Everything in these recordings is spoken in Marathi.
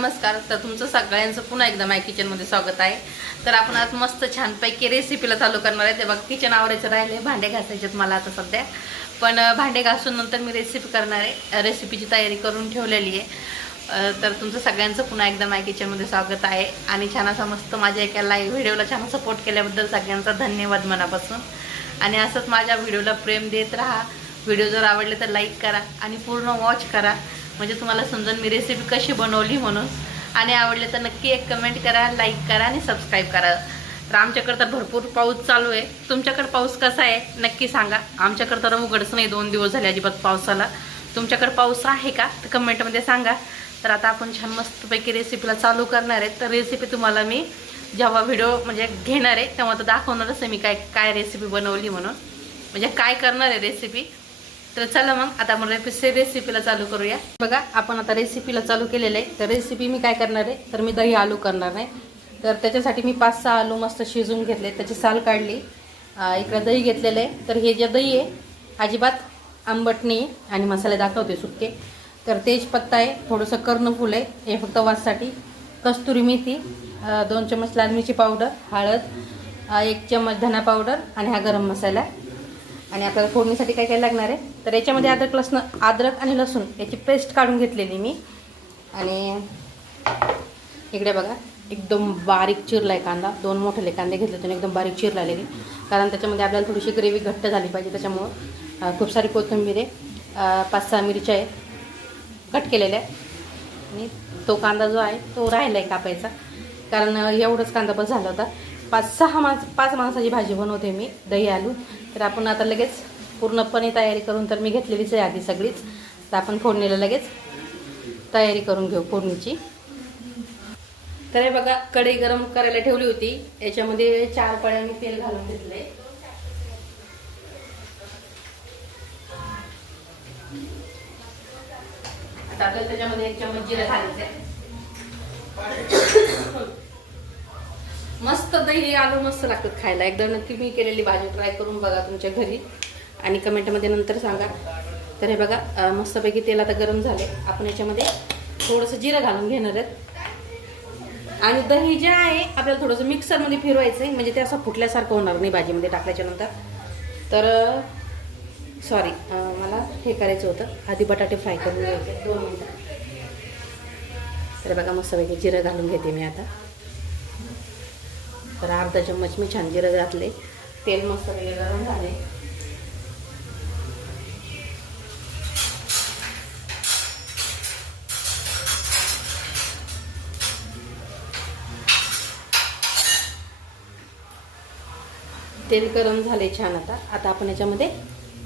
नमस्कार तर तुमचं सगळ्यांचं पुन्हा एकदा माय किचनमध्ये स्वागत आहे. तर आपण आज मस्त छानपैकी रेसिपीला चालू करणार आहे. ते बघा किचन आवरायचं राहिले भांडे घासायचेत मला आता सध्या. पण भांडे घासून नंतर मी रेसिपी करणार आहे. रेसिपीची तयारी करून ठेवलेली आहे. तर तुमचं सगळ्यांचं पुन्हा एकदा माय किचनमध्ये स्वागत आहे. आणि छान असा मस्त माझ्या एका लाईव्ह व्हिडिओला छान सपोर्ट केल्याबद्दल सगळ्यांचा धन्यवाद मनापासून. आणि असंच माझ्या व्हिडिओला प्रेम देत राहा. व्हिडिओ जर आवडले तर लाईक करा आणि पूर्ण वॉच करा. म्हणजे तुम्हाला समजून मी रेसिपी कशी बनवली म्हणून. आणि आवडले तर नक्की एक कमेंट करा लाईक करा आणि सबस्क्राईब करा. तर आमच्याकडे तर भरपूर पाऊस चालू आहे. तुमच्याकडे पाऊस कसा आहे? नक्की सांगा. आमच्याकडे तर उघडच नाही दोन दिवस झाले अजिबात पावसाला. तुमच्याकडे पाऊस आहे का? तर कमेंटमध्ये सांगा. तर आता आपण छान मस्तपैकी रेसिपीला चालू करणार आहे. तर रेसिपी तुम्हाला मी जेव्हा व्हिडिओ म्हणजे घेणार आहे तेव्हा तर दाखवणारच आहे मी काय काय रेसिपी बनवली म्हणून. म्हणजे काय करणार आहे रेसिपी तर चला मग आता आपण रेसिपी रेसिपीला चालू करूया. बघा आपण आता रेसिपीला चालू केलेलं आहे. तर रेसिपी मी काय करणार आहे? तर मी दही आलू करणार आहे. तर त्याच्यासाठी मी पाच सहा आलू मस्त शिजवून घेतले. त्याची साल काढली. इकडं दही घेतलेलं आहे. तर हे जे दही आहे अजिबात आंबट नाही आणि मसाले दाखवते सुके तर तेजपत्ता आहे थोडंसं कर्णफूल आहे. हे फक्त वाससाठी. कस्तुरी मेथी दोन चम्मच लाल मिरची पावडर हळद एक चम्मच धना पावडर आणि हा गरम मसाला. आणि आपल्याला फोडणीसाठी काय काय लागणार आहे? तर याच्यामध्ये अद्रक लसण अद्रक आणि लसूण याची पेस्ट काढून घेतलेली मी. आणि इकडे बघा एकदम बारीक चिरला आहे कांदा. दोन मोठेले कांदे घेतले त्याने एकदम बारीक चिरला आलेली कारण त्याच्यामध्ये आपल्याला थोडीशी ग्रेव्ही घट्ट झाली पाहिजे त्याच्यामुळं खूप सारी कोथिंबीर आहे पाच सहा मिरच्या आहेत कट केलेल्या आणि तो कांदा जो आहे तो राहिला आहे कापायचा. कारण एवढंच कांदा बस झाला होता. पाच सहा माणस पाच माणसाची भाजी बनवते मी दही आलू. तर आपण आता लगेच पूर्णपणे तयारी करून तर मी घेतलेलीच आहे आधी सगळीच. तर आपण फोडणीला लगेच तयारी करून घेऊ फोडणीची. तर हे बघा कढई गरम करायला ठेवली होती. याच्यामध्ये चार पळ्या मी तेल घालून घेतले. आता त्याच्यामध्ये एक चमच जिरा घालायचं आहे मस्त दही आलू मस्त लागतात खायला. एकदा नक्की मी केलेली भाजी ट्राय करून बघा तुमच्या घरी. आणि कमेंटमध्ये नंतर सांगा. तर हे बघा मस्तपैकी तेल आता गरम झाले आपण याच्यामध्ये थोडंसं जिरं घालून घेणार आहेत. आणि दही जे आहे आपल्याला थोडंसं मिक्सरमध्ये फिरवायचं आहे म्हणजे ते असं फुटल्यासारखं होणार नाही भाजीमध्ये टाकल्याच्या नंतर. तर सॉरी मला हे करायचं होतं. आधी बटाटे फ्राय करून घ्यायचे. दोन मिनटं. तर बघा मस्तपैकी जिरं घालून घेते मी आता. तर अर्धा चम्मच मी छान जिरं घातले. तेल मस्त वगैरे गरम झाले. तेल गरम झाले छान आता. आता आपण याच्यामध्ये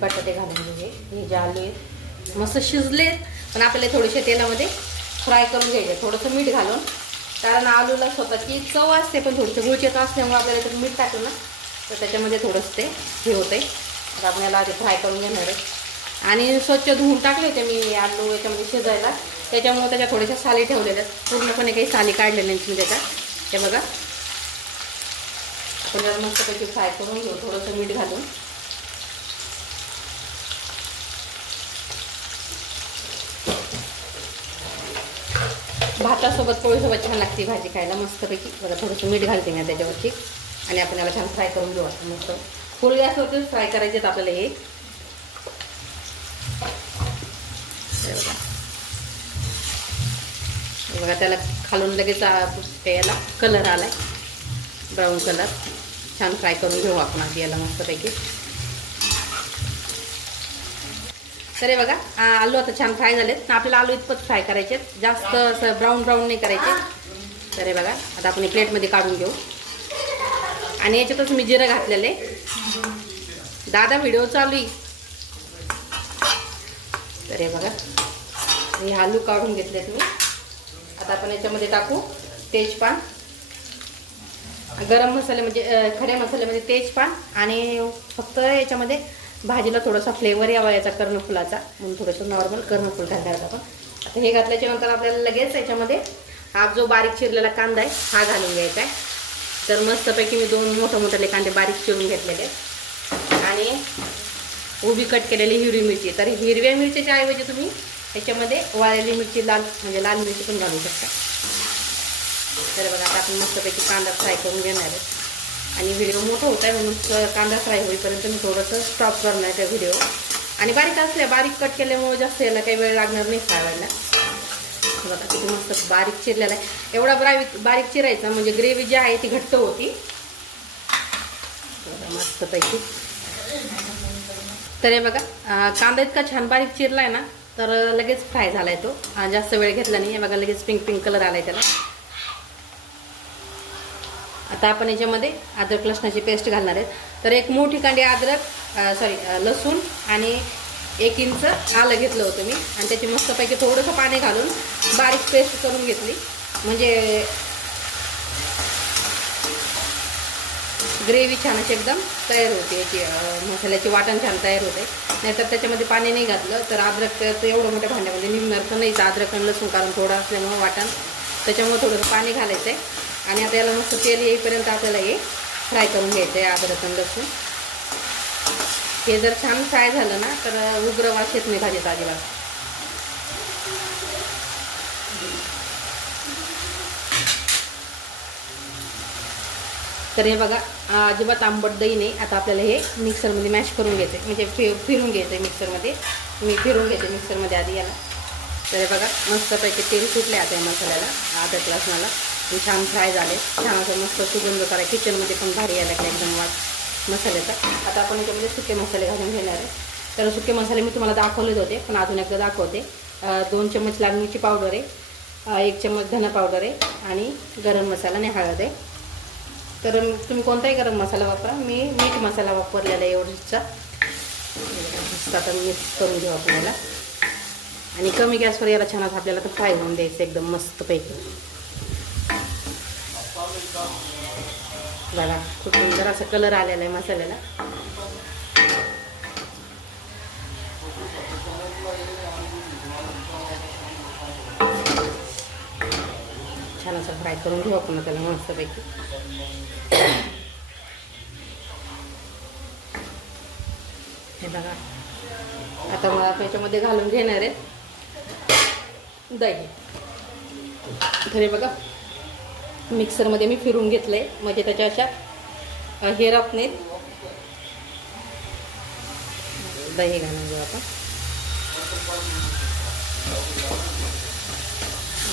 बटाटे घालून घेऊया. हे जे आलू आहेत मस्त शिजलेत पण आपल्याला थोडेसे तेलामध्ये फ्राय करून घ्यायचे थोडंसं मीठ घालून कारण आलूला स्वतःची चव असते पण थोडीशी गुळचेत असल्यामुळे आपल्याला त्यात मीठ टाकलं ना तर त्याच्यामध्ये थोडंसं ते हे होते तर आपण याला आधी फ्राय करून घेणार आहे. आणि स्वच्छ धुवून टाकले होते मी आलू याच्यामध्ये शिजायला. त्याच्यामुळे त्याच्या थोड्याशा साली ठेवलेल्या आहेत. पूर्णपणे काही साली काढलेल्या आहेत मी त्याच्यात. ते बघा. आपण जरा मस्तपैकी फ्राय करून घेऊ. थोडंसं मीठ घालून. भातासोबत पोळीसोबत छान लागते भाजी खायला मस्तपैकी. बघा थोडंसं मीठ घालते मी त्याच्यावरती. आणि आपण याला छान फ्राय करून घेऊ आता मस्त. फुल गॅसवरतीच फ्राय करायचे आहेत आपल्याला हे. बघा. बघा त्याला खालून लगेच याला कलर आलाय. ब्राऊन कलर छान फ्राय करून घेऊ आपण आधी याला मस्तपैकी. तर हे बघा आलू आता छान फ्राय झालेत. आपल्याला आलू इतपत फ्राय करायचे आहेत. जास्त असं ब्राऊन ब्राऊन नाही करायचे तर हे बघा आता आपण प्लेटमध्ये काढून घेऊ. आणि याच्यातच मी जिरं घातलेले दादा व्हिडिओ चालू आहे. तर हे बघा हे आलू काढून घेतलेत मी. आता आपण याच्यामध्ये टाकू तेजपान. गरम मसाले म्हणजे अ, मसाल्यामध्ये तेजपान आणि फक्त याच्यामध्ये भाजीला थोडासा फ्लेवर यावा याचा कर्णफुलाचा. म्हणून थोडंसं नॉर्मल कर्णफूल घालायचं आपण. आता हे घातल्याच्या नंतर आपल्याला लगेच याच्यामध्ये हा जो बारीक चिरलेला कांदा आहे हा घालून घ्यायचा आहे. तर मस्तपैकी मी दोन मोठे मोठे कांदे बारीक चिरून घेतलेले आहेत. आणि उभी कट केलेली हिरवी मिरची. तर हिरव्या मिरचीच्या ऐवजी तुम्ही याच्यामध्ये वाळलेली मिरची लाल म्हणजे लाल मिरची पण घालू शकता. तर बघा आता आपण मस्तपैकी कांदा फ्राय करून घेणार आहे आणि व्हिडिओ मोठा होत आहे म्हणून कांदा फ्राय होईपर्यंत मी थोडंसं स्टॉप करणार आहे त्या व्हिडिओ. आणि बारीक असल्या बारीक कट केल्यामुळे जास्त याला काही वेळ लागणार नाही फ्रायला बघा किती मस्त बारीक चिरलेला आहे. एवढा बारीक बारीक चिरायचा म्हणजे ग्रेव्ही जी आहे ती घट्ट होती. बघा, मस्तपैकी. तर हे बघा कांदा इतका छान बारीक चिरला आहे ना तर लगेच फ्राय झाला आहे तो जास्त वेळ घेतला नाही. हे बघा लगेच पिंक पिंक कलर आला आहे त्याला. आता आपण याच्यामध्ये अद्रक लसणाची पेस्ट घालणार आहेत. तर एक मोठी कांडी अद्रक सॉरी लसूण आणि एक इंच आलं घेतलं होतं मी. आणि त्याची मस्तपैकी थोडंसं पाणी घालून बारीक पेस्ट करून घेतली. म्हणजे ग्रेव्ही छान अशी एकदम तयार होते. याची मसाल्याची वाटण छान तयार होते. नाहीतर त्याच्यामध्ये पाणी नाही घातलं तर अद्रक तर एवढं मोठ्या भांड्यामध्ये निघणार तर नाहीच. अद्रक आणि लसूण कारण थोडं असल्यामुळं वाटण. त्याच्यामुळे थोडंसं पाणी घालायचं आहे आणि आता याला मस्त तेल येईपर्यंत आपल्याला हे फ्राय करून घ्यायचं आहे अद्रक आणि लसूण. हे जर छान फ्राय झालं ना तर उग्र वास येत नाही भाजी अजिबात. तर हे बघा अजिबात आंबट दही नाही. आता आपल्याला हे मिक्सरमध्ये मॅश करून घ्यायचं आहे म्हणजे फि फिरून घ्यायचं आहे मिक्सरमध्ये. मी फिरून घेते मिक्सरमध्ये आधी याला. तर हे बघा मस्तपैकी तेल सुटले आता या मसाल्याला अद्रक लसणाला. छान फ्राय झाले. छान असं मस्त सुगंध करा. किचनमध्ये पण भारी यायला लागला एकदम वाट मसाल्याचा. आता आपण याच्यामध्ये म्हणजे सुके मसाले घालून घेणार आहे. तर सुके मसाले मी तुम्हाला दाखवलेच होते पण अजून एकदा दाखवते. दोन चम्मच लाल मिरची पावडर आहे. एक चम्मच धना पावडर आहे आणि गरम मसाला आणि हळद आहे. तर तुम्ही कोणताही गरम मसाला वापरा. मी मीठ मसाला वापरलेला आहे एवढीचा आता मिक्स करून घेऊ आपण आणि कमी गॅसवर याला छान आपल्याला तर फ्राय होऊन द्यायचं एकदम मस्तपैकी. बघा खूप सुंदर असा कलर आलेला आहे मसाल्याला. छान असं फ्राय करून घेऊ आपण त्याला मस्तपैकी. हे बघा आता मला आपण याच्यामध्ये घालून घेणार आहे दही. तरी बघा मिक्सरमध्ये मी फिरून घेतलं आहे म्हणजे त्याच्या अशा अ, हे राहत नाहीत दही घालून घेऊ आपण.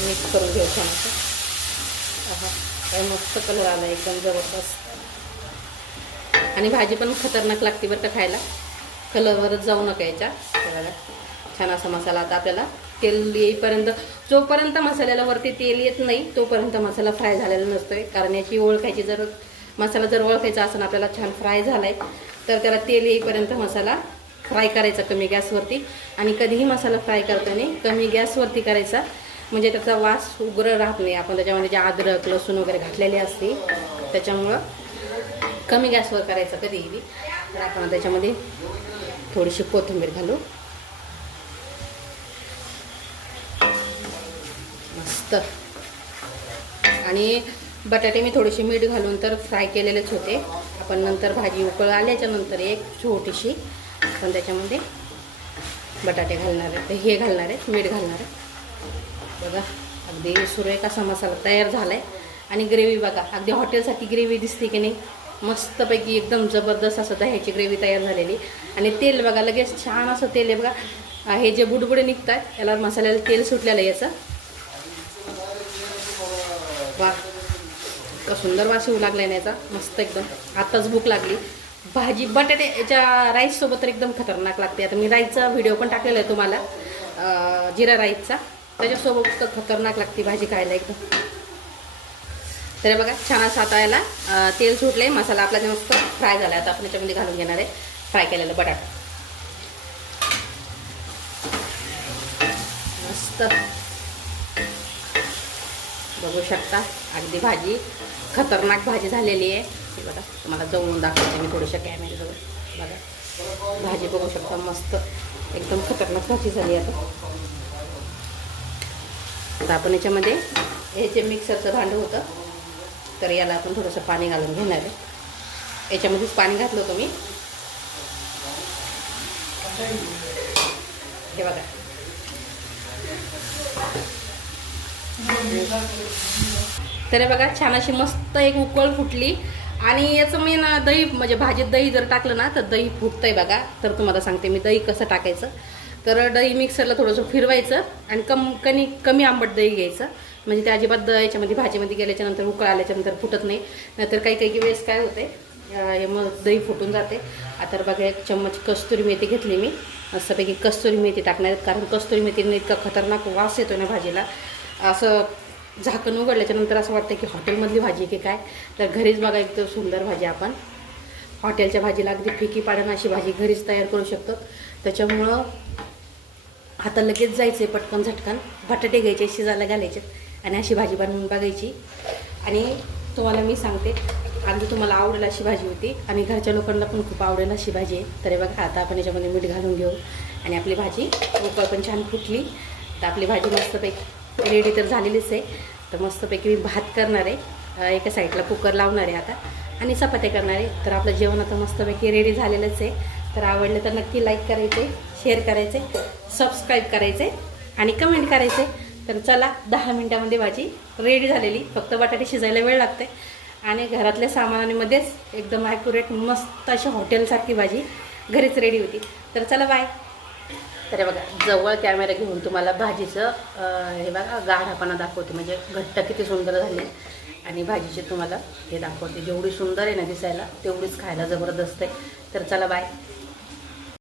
मिक्स करून घेऊ छान असं. मस्त कलर आला एकदम जबरदस्त. आणि भाजी पण खतरनाक लागते बरं का खायला. कलरवरच जाऊ नका याच्या. छान असा मसाला आता आपल्याला तेल येईपर्यंत जोपर्यंत मसाल्याला वरती तेल येत नाही तोपर्यंत मसाला फ्राय झालेला नसतोय. कारण याची ओळखायची जर मसाला जर ओळखायचा असं आपल्याला छान फ्राय झालाय तर त्याला तेल येईपर्यंत मसाला फ्राय करायचा कमी गॅसवरती. आणि कधीही मसाला फ्राय करताना कमी गॅसवरती करायचा. म्हणजे त्याचा वास उग्र राहत नाही. आपण त्याच्यामध्ये जे अद्रक लसूण वगैरे घातलेले असते त्याच्यामुळं कमी गॅसवर करायचं कधीही. तर आपण त्याच्यामध्ये थोडीशी कोथिंबीर घालू. मस्त. आणि बटाटे मी थोडेसे मीठ घालून तर फ्राय केलेलेच होते. आपण नंतर भाजी उकळ आल्याच्यानंतर एक छोटीशी आपण त्याच्यामध्ये बटाटे घालणार आहे. हे घालणार आहे मीठ घालणार आहे. बघा अगदी सुरेख असा मसाला तयार झाला आहे आणि ग्रेव्ही बघा अगदी हॉटेलसाठी ग्रेव्ही दिसते की नाही? मस्तपैकी एकदम जबरदस्त असं दह्याची ग्रेव्ही तयार झालेली. आणि तेल बघा लगेच छान असं तेल आहे बघा. हे जे बुडबुडे निघतात याला मसाल्याला तेल सुटलेलं आहे याचं. वा इतका सुंदर वास येऊ लागला ना याचा. मस्त एकदम. आताच भूक लागली. भाजी बटाटे याच्या राईससोबत तर एकदम खतरनाक लागते. आता मी राईसचा व्हिडिओ पण टाकलेला आहे तुम्हाला. जिरा राईसचा त्याच्यासोबत तर खतरनाक लागते भाजी खायला एकदम. तर बघा छान असं आता याला तेल सुटले मसाला आपला ते मस्त फ्राय झाला आता आपण याच्यामध्ये घालून घेणार आहे. फ्राय केलेलं बटाटा. मस्त. बघू शकता. अगदी भाजी खतरनाक भाजी झालेली आहे. हे बघा तुम्हाला जवळून दाखवते मी थोडीशा कॅमेऱ्याजवळ बघा भाजी बघू शकता मस्त. एकदम खतरनाक भाजी झाली आता. आता आपण याच्यामध्ये हे जे मिक्सरचं भांडं होतं तर याला आपण थोडंसं पाणी घालून घेणार आहे. याच्यामध्येच पाणी घातलं होतं मी. हे बघा. तर बघा छान अशी मस्त एक उकळ फुटली. आणि याचं मी ना दही म्हणजे भाजीत दही जर टाकलं ना तर दही फुटतंय बघा. तर तुम्हाला सांगते मी दही कसं टाकायचं. तर दही मिक्सरला थोडंसं फिरवायचं आणि कम कमी कमी आंबट दही घ्यायचं. म्हणजे ते अजिबात याच्यामध्ये भाजीमध्ये गेल्याच्यानंतर उकळ आल्याच्यानंतर फुटत नाही. नाहीतर काही काही वेळेस काय होते मग दही फुटून जाते. आता बघा एक चम्मच कस्तुरी मेथी घेतली मी. मस्तपैकी कस्तुरी मेथी टाकणार कारण कस्तुरी मेथीने इतका खतरनाक वास येतो ना भाजीला. असं झाकण उघडल्याच्यानंतर असं वाटतं की हॉटेलमधली भाजी आहे की काय? तर घरीच बघा एकदम सुंदर भाजी आपण. हॉटेलच्या भाजीला अगदी फिकी पाडणं अशी भाजी घरीच तयार करू शकतो. त्याच्यामुळं आता लगेच जायचे पटकन झटकन. बटाटे घ्यायचे शिजायला घालायचे आणि अशी भाजी बनवून बघायची. आणि तुम्हाला मी सांगते अगदी तुम्हाला आवडेल अशी भाजी होती. आणि घरच्या लोकांना पण खूप आवडेल अशी भाजी आहे. तर हे बघा आता आपण याच्यामध्ये मीठ घालून घेऊ. आणि आपली भाजी उकळ पण छान फुटली. तर आपली भाजी मस्तपैकी रेडी तर झालेलीच आहे. तर मस्तपैकी मी भात करणार आहे. एका साईडला कुकर लावणार आहे आता. आणि चपात्या करणार आहे. तर आपलं जेवण आता मस्तपैकी रेडी झालेलंच आहे. तर आवडलं तर नक्की लाईक करायचे शेअर करायचे सबस्क्राईब करायचे आणि कमेंट करायचे. तर चला दहा मिनटामध्ये भाजी रेडी झालेली. फक्त बटाटे शिजायला वेळ लागते आणि घरातल्या सामानांमध्येच एकदम ॲक्युरेट मस्त अशी हॉटेलसारखी भाजी घरीच रेडी होती. तर चला बाय तर हे बघा जवळ कॅमेरा घेऊन तुम्हाला भाजीचं हे बघा गाढापणा दाखवते. म्हणजे घट्ट किती सुंदर झाले. आणि भाजीचे तुम्हाला हे दाखवते. जेवढी सुंदर आहे ना दिसायला तेवढीच खायला जबरदस्त आहे. तर चला बाय